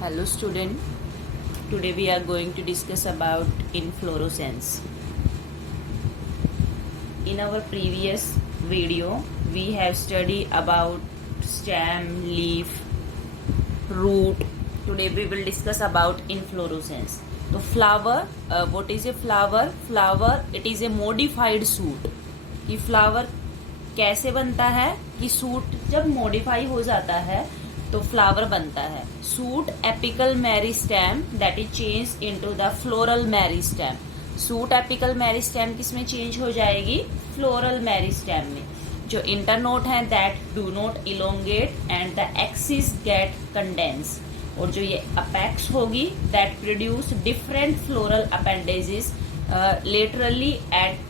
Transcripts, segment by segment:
Hello student, today we are going to discuss about inflorescence. In our previous video, we have studied about stem, leaf, root. Today we will discuss about inflorescence. So flower, what is a flower? Flower, it is a modified shoot. कि flower कैसे बनता है कि suit जब modify हो जाता है तो फ्लावर बनता है. Shoot apical meristem that is change into the floral meristem. Shoot apical meristem किसमें चेंज हो जाएगी? फ्लोरल मेरिस्टेम में. जो इंटरनोट है that do not elongate and the axis get condense. और जो ये अपेक्स होगी that produce different floral appendages laterally at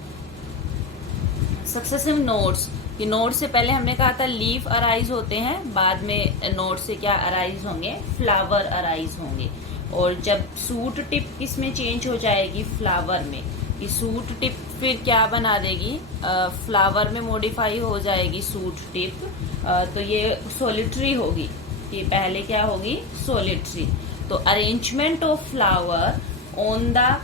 successive nodes. कि नोड से पहले हमने कहा था लीफ अराइज होते हैं, बाद में नोड से क्या अराइज होंगे? फ्लावर अराइज होंगे. और जब सूट टिप किस में चेंज हो जाएगी? फ्लावर में. कि सूट टिप फिर क्या बना देगी? फ्लावर में मॉडिफाई हो जाएगी सूट टिप. तो ये सोलिटरी होगी. कि पहले क्या होगी? सोलिटरी. तो arrangement of flower on the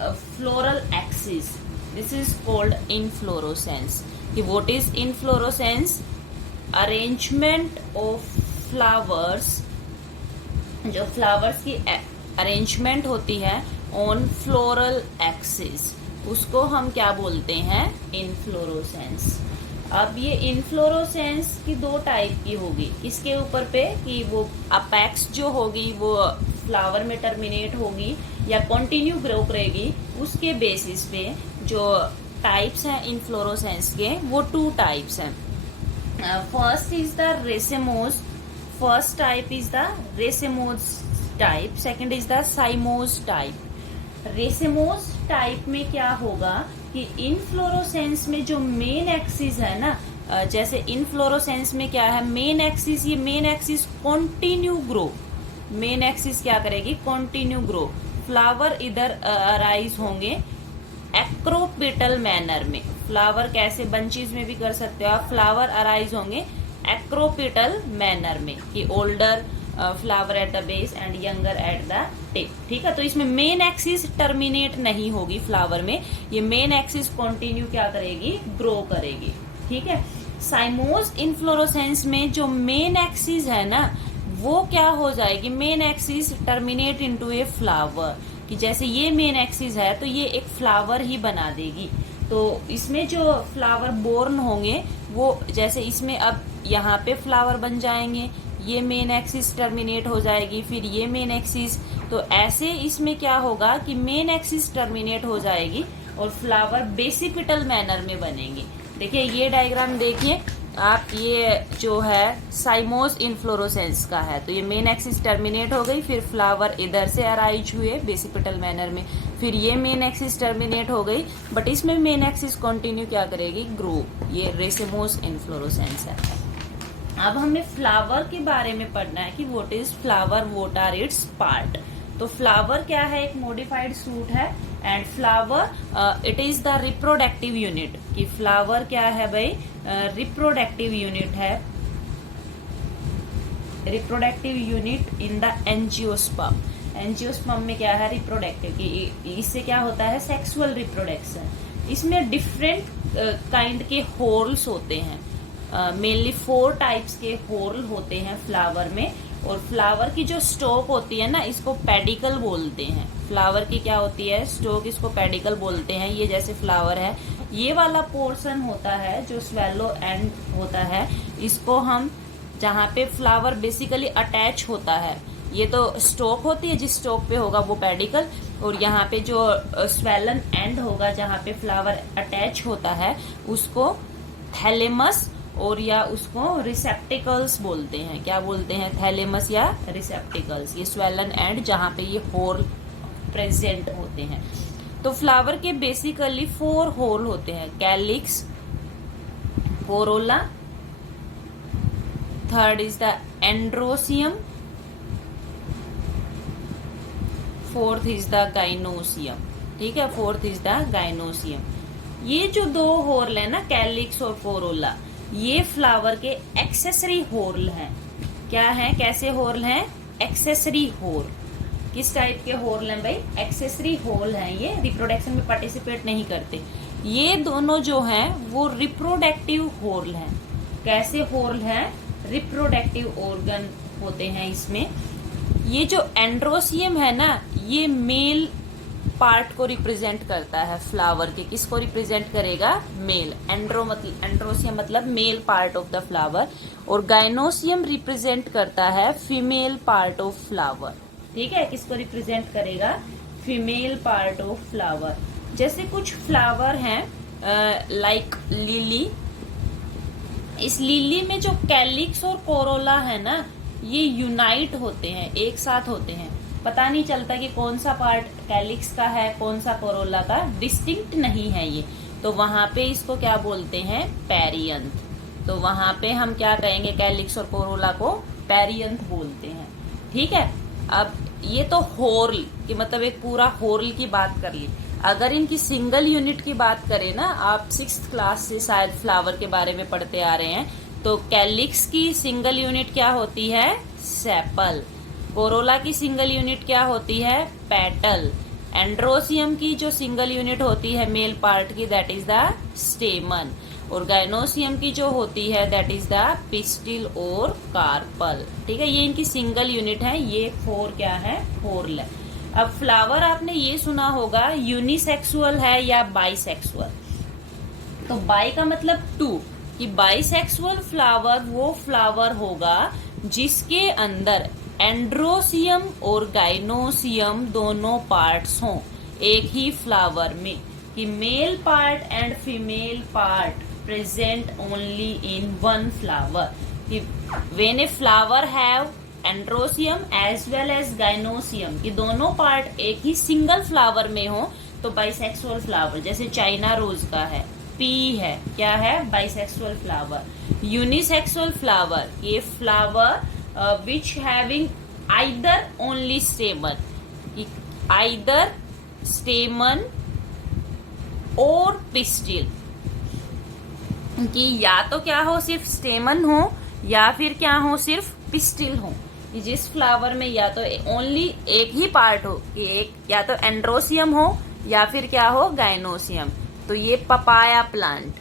floral axis, this is called inflorescence. कि what is inflorescence? Arrangement of flowers. जो फ्लावर्स की अरेंजमेंट होती है ऑन फ्लोरल एक्सिस, उसको हम क्या बोलते हैं? इनफ्लोरोसेंस. अब ये इनफ्लोरोसेंस की दो टाइप की होगी. किसके ऊपर पे? कि वो अपेक्स जो होगी वो फ्लावर में टर्मिनेट होगी या कंटिन्यू ग्रो करेगी, उसके बेसिस पे जो टाइप्स हैं इनफ्लोरोसेंस के वो टू टाइप्स हैं. First is the racemose. First type is the racemose type. Second is the cymose type. Racemose type में क्या होगा कि इनफ्लोरोसेंस में जो मेन एक्सिस है ना, जैसे इनफ्लोरोसेंस में क्या है? Main axis. ये main axis continue grow. Main axis क्या करेगी? Continue grow. फ्लावर इधर अराइज होंगे एक्रोपेटल मैनर में. फ्लावर कैसे? बंचीज में भी कर सकते हो आप. फ्लावर अराइज होंगे एक्रोपेटल मैनर में. कि older flower at the base and younger at the tip. ठीक है. तो इसमें मेन एक्सिस टर्मिनेट नहीं होगी फ्लावर में. ये मेन एक्सिस कंटिन्यू क्या करेगी? ग्रो करेगी. ठीक है. साइमोज इनफ्लोरोसेंस में जो मेन एक्सिस है ना, वो क्या हो जाएगी? Main axis terminate into a flower. कि जैसे ये मेन एक्सिस है तो ये एक फ्लावर ही बना देगी. तो इसमें जो फ्लावर बोर्न होंगे वो जैसे इसमें अब यहाँ पे फ्लावर बन जाएंगे, ये मेन एक्सिस टर्मिनेट हो जाएगी, फिर ये मेन एक्सिस. तो ऐसे इसमें क्या होगा कि मेन एक्सिस टर्मिनेट हो जाएगी और फ्लावर बेसिपिटल मैनर में बनेंगे. देखिए ये डायग्राम देखिए आप. ये जो है साइमोज इनफ्लोरोसेंस का है. तो ये मेन एक्सिस टर्मिनेट हो गई, फिर फ्लावर इधर से अराइज हुए बेसिपिटल मैनर में, फिर ये मेन एक्सिस टर्मिनेट हो गई, बट इसमें मेन एक्सिस कंटिन्यू क्या करेगी? ग्रो. ये रेसेमोज इनफ्लोरोसेंस है. अब हमें फ्लावर के बारे में पढ़ना है कि what is flower, what are its part. तो फ्लावर क्या है? एक मॉडिफाइड सूट है. And flower it is the reproductive unit. कि फ्लावर क्या है भाई? रिप्रोडक्टिव यूनिट है. Reproductive unit in the angiosperm. Angiosperm में क्या है? रिप्रोडक्टिव. कि इससे क्या होता है? Sexual reproduction. इसमें डिफरेंट काइंड के होल्स होते हैं. मेनली 4 टाइप्स के होल होते हैं फ्लावर में. और फ्लावर की जो स्टोक होती है ना, इसको पेडिकल बोलते हैं. फ्लावर की क्या होती है? स्टोक. इसको पेडिकल बोलते हैं. ये जैसे फ्लावर है, ये वाला पोर्शन होता है जो स्वेलो एंड होता है, इसको हम जहाँ पे फ्लावर बेसिकली अटैच होता है, ये तो स्टोक होती है, जिस स्टोक पे होगा वो पेडिकल. और यहाँ पे जो स्वेलन एंड होगा जहाँ पे फ्लावर अटैच होता है, उसको थैलेमस और या उसको रिसेप्टिकल्स बोलते हैं. क्या बोलते हैं? थैलेमस या रिसेप्टिकल्स. ये स्वेलन एंड जहाँ पे ये होल प्रेजेंट होते हैं. तो फ्लावर के बेसिकली 4 होल होते हैं. Calyx, Corolla, third is the androecium, fourth is the gynoecium. ठीक है. Fourth is the gynoecium. ये जो 2 होल है ना, कैलिक्स और कोरोला, ये फ्लावर के एक्सेसरी होल हैं. क्या है? कैसे होल हैं? Accessory whorl. किस टाइप के होल हैं भाई? एक्सेसरी होल हैं। ये रिप्रोडक्शन में पार्टिसिपेट नहीं करते। ये दोनों जो हैं वो रिप्रोडक्टिव होल हैं। कैसे होल हैं? रिप्रोडक्टिव ऑर्गन होते हैं इसमें। ये जो एंड्रोसियम है ना, ये मेल पार्ट को रिप्रेजेंट करता है फ्लावर के। किसको रिप्रेजेंट करेगा? मेल। एंड्रोसियम मतलब male part of the flower, और गाइनोसियम रिप्रेजेंट करता है फीमेल पार्ट ऑफ फ्लावर। ठीक है, किसको रिप्रेजेंट करेगा? Female part of flower. जैसे कुछ फ्लावर हैं लाइक लिली। इस लिली में जो कैलिक्स और कोरोला है ना, ये यूनाइट होते हैं, एक साथ होते हैं। पता नहीं चलता कि कौन सा पार्ट कैलिक्स का है, कौन सा कोरोला का, डिस्टिंक्ट नहीं है ये। तो वहां पे इसको क्या बोलते हैं? पेरियंथ। तो वहां पे हम क्या कहेंगे? कैलिक्स और कोरोला को पेरियंथ बोलते हैं। ठीक है। अब ये तो होर्ल कि मतलब एक पूरा होर्ल की बात कर ली। अगर इनकी सिंगल यूनिट की बात करें ना, आप 6th क्लास से शायद फ्लावर के बारे में पढ़ते आ रहे हैं, तो कैलिक्स की सिंगल यूनिट क्या होती है? सेपल। कोरोला की सिंगल यूनिट क्या होती है? पेटल। एंड्रोसियम की जो सिंगल यूनिट होती है मेल पार्ट की, दैट इज द स्टेमन। और गाइनोसियम की जो होती है दैट इज द पिस्टिल और कार्पल। ठीक है, ये इनकी सिंगल यूनिट है। ये 4 क्या है? होर्ल है। अब फ्लावर आपने ये सुना होगा यूनिसेक्सुअल है या बाइसेक्सुअल। तो बाई का मतलब 2, कि बाइसेक्सुअल फ्लावर वो फ्लावर होगा जिसके अंदर एंड्रोसियम और गाइनोसियम दोनों पार्ट्स हों एक ही फ्लावर में, कि male part and female part present only in one flower. कि when a flower have androecium as well as gynoecium, कि दोनों पार्ट एक ही सिंगल फ्लावर में हो, तो बाइसेक्सुअल फ्लावर। जैसे चाइना रोज का है, पी है, क्या है? Bisexual flower. यूनिसेक्सुअल फ्लावर, ये flower which having either only stamen, either stamen और pistil, कि या तो क्या हो? सिर्फ स्टेमन हो, या फिर क्या हो? सिर्फ पिस्टिल हो। कि जिस फ्लावर में या तो ओनली एक ही पार्ट हो, कि एक या तो एंड्रोसियम हो या फिर क्या हो? गाइनोसियम। तो ये पपाया प्लांट,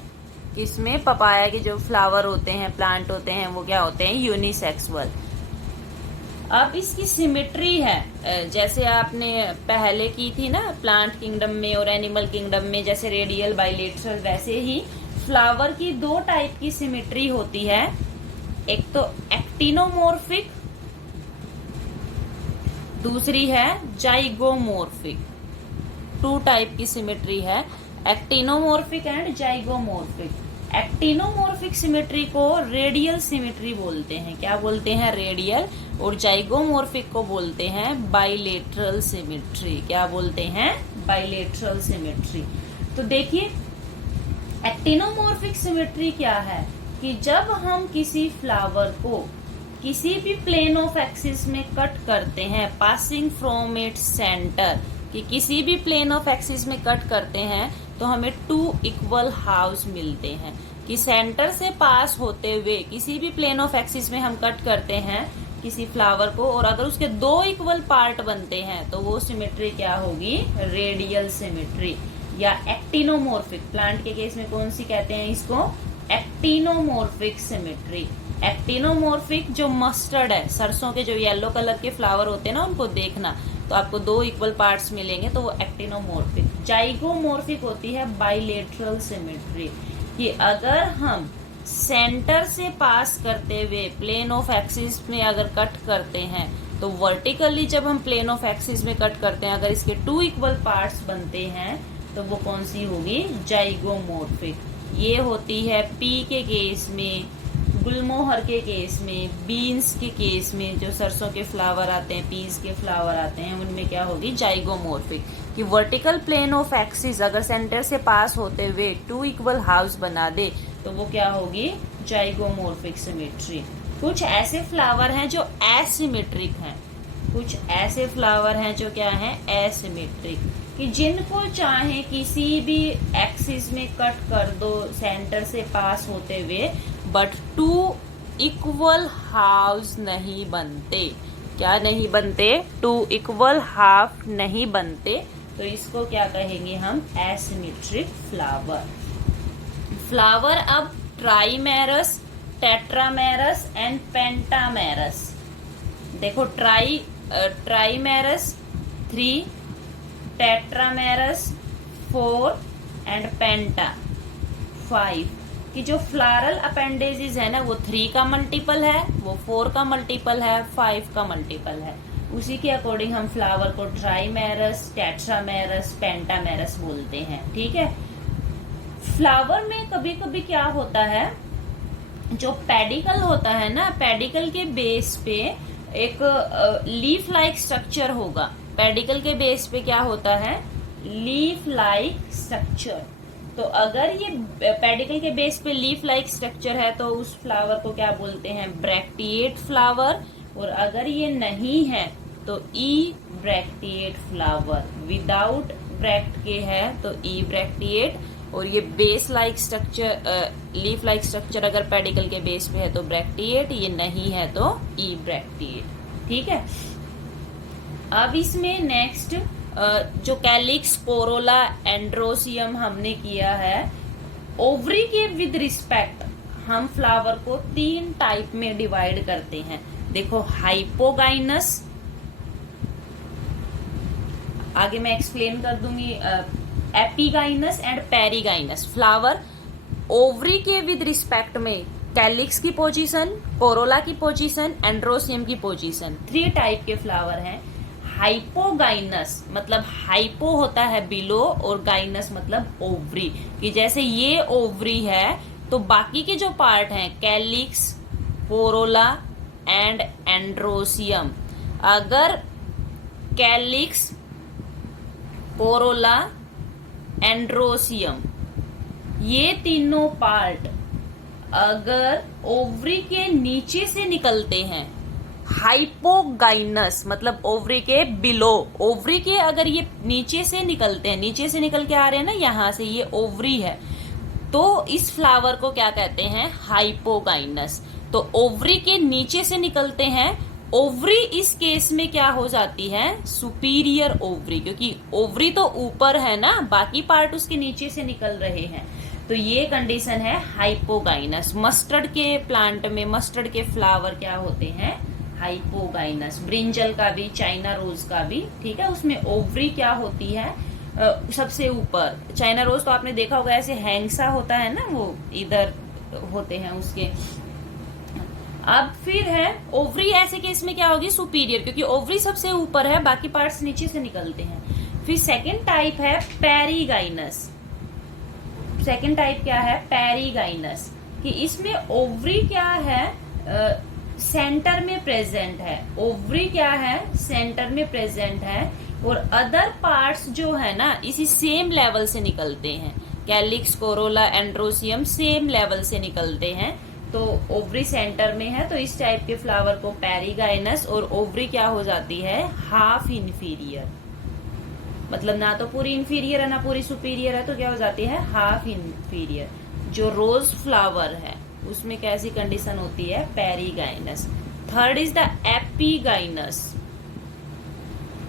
इसमें पपाया के जो फ्लावर होते हैं, प्लांट होते हैं, वो क्या होते हैं? यूनिसेक्सुअल। अब इसकी सिमेट्री है, जैसे आपने पहले की थी ना प्लांट किंगडम में और एनिमल किंगडम में, जैसे रेडियल बाइलेटरल, वैसे ही फ्लावर की 2 टाइप की सिमेट्री होती है। एक तो एक्टिनोमॉर्फिक, दूसरी है जाइगोमॉर्फिक। 2 टाइप की सिमेट्री है, actinomorphic and zygomorphic. Actinomorphic symmetry को रेडियल सिमेट्री बोलते हैं। क्या बोलते हैं? रेडियल। और जाइगोमॉर्फिक को बोलते हैं बाइलेटरल सिमेट्री। क्या बोलते हैं? Bilateral symmetry. तो देखिए, एक्टिनोमॉर्फिक सिमेट्री क्या है? कि जब हम किसी फ्लावर को किसी भी प्लेन ऑफ एक्सिस में कट करते हैं, पासिंग फ्रॉम इट्स सेंटर, कि किसी भी प्लेन ऑफ एक्सिस में कट करते हैं, तो हमें 2 इक्वल हाफ्स मिलते हैं। कि सेंटर से पास होते हुए किसी भी प्लेन ऑफ एक्सिस में हम कट करते हैं किसी फ्लावर को, और अगर उसके 2 इक्वल पार्ट बनते हैं तो वो सिमेट्री क्या होगी? रेडियल सिमेट्री या एक्टिनोमॉर्फिक। प्लांट के केस में कौन सी कहते हैं इसको? Actinomorphic symmetry. एक्टिनोमॉर्फिक जो मस्टर्ड है, सरसों के जो येलो कलर के फ्लावर होते हैं ना, उनको देखना तो आपको 2 इक्वल पार्ट्स मिलेंगे, तो वो एक्टिनोमॉर्फिक। जाइगोमॉर्फिक होती है बाइलेटरल सिमेट्री, कि अगर हम सेंटर से पास करते हुए प्लेन ऑफ एक्सिस में अगर कट करते हैं, तो वर्टिकली जब हम प्लेन ऑफ एक्सिस में कट करते हैं, अगर इसके 2 इक्वल पार्ट्स बनते हैं, तो वो कौन सी होगी? जाइगोमॉर्फिक। ये होती है पी के केस में, गुलमोहर के केस में, बीन्स के केस में, जो सरसों के फ्लावर आते हैं, पीस के फ्लावर आते हैं, उनमें क्या होगी? जाइगोमॉर्फिक। कि वर्टिकल प्लेन ऑफ एक्सिस अगर सेंटर से पास होते हुए 2 इक्वल हाफ्स बना दे, तो वो क्या होगी? Zygomorphic symmetry. कुछ ऐसे फ्लावर हैं जो एसिमेट्रिक हैं, कुछ ऐसे फ्लावर हैं जो क्या हैं? एसिमेट्रिक, कि जिनको चाहे किसी भी एक्सिस में कट कर दो सेंटर से पास होते हुए, बट 2 इक्वल हाफ्स नहीं बनते। क्या नहीं बनते, 2 इक्वल हाफ नहीं बनते, तो इसको क्या कहेंगे हम, एसिमेट्रिक फ्लावर। फ्लावर अब ट्राइमेरस, टेट्रामेरस एंड पेंटामेरस। देखो ट्राइमेरस 3, टेट्रामेरस 4 एंड पेंटा 5 कि जो फ्लारल अपेंडेजेस है ना वो 3 का मल्टीपल है, वो 4 का मल्टीपल है, 5 का मल्टीपल है। उसी के अकॉर्डिंग हम फ्लावर को ट्राइमेरस, टेट्रामेरस, पेंटामेरस बोलते हैं। ठीक है। फ्लावर में कभी कभी क्या होता है, जो पेडिकल होता है ना, पेडिकल के बेस पे एक लीफ लाइक स्ट्रक्चर होगा। पेडिकल के बेस पे क्या होता है, लीफ लाइक स्ट्रक्चर। तो अगर ये पेडिकल के बेस पे लीफ लाइक स्ट्रक्चर है तो उस फ्लावर को क्या बोलते हैं, ब्रैक्टिएट फ्लावर। और अगर ये नहीं है तो ई ब्रैक्टिएट फ्लावर। विदाउट ब्रैक्ट के है तो ई ब्रैक्टिएट, और ये base like structure, leaf like structure अगर पेडिकल के बेस पे है तो ब्रैक्टिएट, ये नहीं है तो ई ब्रैक्टिएट। ठीक है। अब इसमें नेक्स्ट जो कैलिक्स, कोरोला, एंड्रोसियम हमने किया है, ओवरी के विद रिस्पेक्ट हम फ्लावर को 3 टाइप में डिवाइड करते हैं। देखो हाइपोगाइनस, आगे मैं एक्सप्लेन कर दूंगी, epigynous and perigynous. Flower ovary के विद रिस्पेक्ट में कैलिक्स की पोजीशन, कोरोला की पोजीशन, एंड्रोसियम की पोजीशन, 3 टाइप के फ्लावर हैं। हाइपोगाइनस मतलब हाइपो होता है बिलो और गाइनस मतलब ओवरी, कि जैसे ये ओवरी है तो बाकी के जो पार्ट हैं कैलिक्स, कोरोला एंड एंड्रोसियम, अगर कैलिक्स, कोरोला, एंड्रोसियम ये तीनों पार्ट अगर ओवरी के नीचे से निकलते हैं, हाइपोगाइनस मतलब ओवरी के बिलो, ओवरी के अगर ये नीचे से निकलते हैं, नीचे से निकल के आ रहे हैं ना, यहां से ये ओवरी है, तो इस फ्लावर को क्या कहते हैं, हाइपोगाइनस। तो ओवरी के नीचे से निकलते हैं, ओवरी इस केस में क्या हो जाती है, सुपीरियर ओवरी, क्योंकि ओवरी तो ऊपर है ना, बाकी पार्ट उसके नीचे से निकल रहे हैं, तो ये कंडीशन है हाइपोगाइनस। मस्टर्ड के प्लांट में, मस्टर्ड के फ्लावर क्या होते हैं, हाइपोगाइनस। ब्रिंजल का भी, चाइना रोज का भी, ठीक है, उसमें ओवरी क्या होती है, सबसे ऊपर। चाइना रोज तो आपने देखा होगा ऐसे हैंगसा होता है ना, वो इधर होते हैं उसके। अब फिर है ओवरी, ऐसे केस में क्या होगी, सुपीरियर, क्योंकि ओवरी सबसे ऊपर है, बाकी पार्ट्स नीचे से निकलते हैं। फिर सेकंड टाइप है पेरिगाइनस। सेकंड टाइप क्या है, पेरिगाइनस, कि इसमें ओवरी क्या है, सेंटर में प्रेजेंट है। ओवरी क्या है, सेंटर में प्रेजेंट है, और अदर पार्ट्स जो है ना इसी सेम लेवल से निकलते हैं। Calyx, Corolla, androecium same level से निकलते हैं, तो ओवरी सेंटर में है, तो इस टाइप के फ्लावर को पेरिगाइनस, और ओवरी क्या हो जाती है, हाफ इन्फीरियर, मतलब ना तो पूरी इन्फीरियर है ना पूरी सुपीरियर है, तो क्या हो जाती है, हाफ इन्फीरियर। जो रोज फ्लावर है उसमें कैसी कंडीशन होती है, perigynous. Third is the epigynous,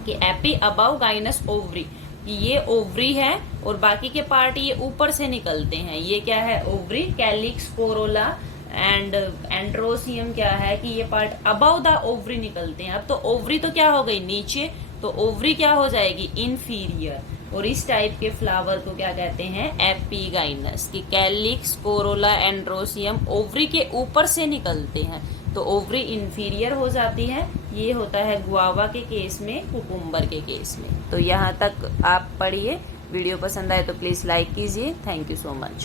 कि एपी अबव गाइनस ओवरी, ये ओवरी है और बाकी के पार्ट ये ऊपर से निकलते हैं। ये क्या है, ovary. Calyx, Corolla and androecium क्या है, कि ये पार्ट अबव द ओवरी निकलते हैं। अब तो ओवरी तो क्या हो गई, नीचे, तो ओवरी क्या हो जाएगी, इन्फीरियर। और इस टाइप के फ्लावर को क्या कहते हैं, एपिगाइनस, कि कैलिक्स, कोरोला, एंड्रोसियम ओवरी के ऊपर से निकलते हैं, तो ओवरी इन्फीरियर हो जाती है। ये होता है गुआवा के केस में, कुकुम्बर के केस में। तो यहाँ तक आप पढ़िए। वीडियो पसंद आए तो प्लीज लाइक कीजिए। Thank you so much.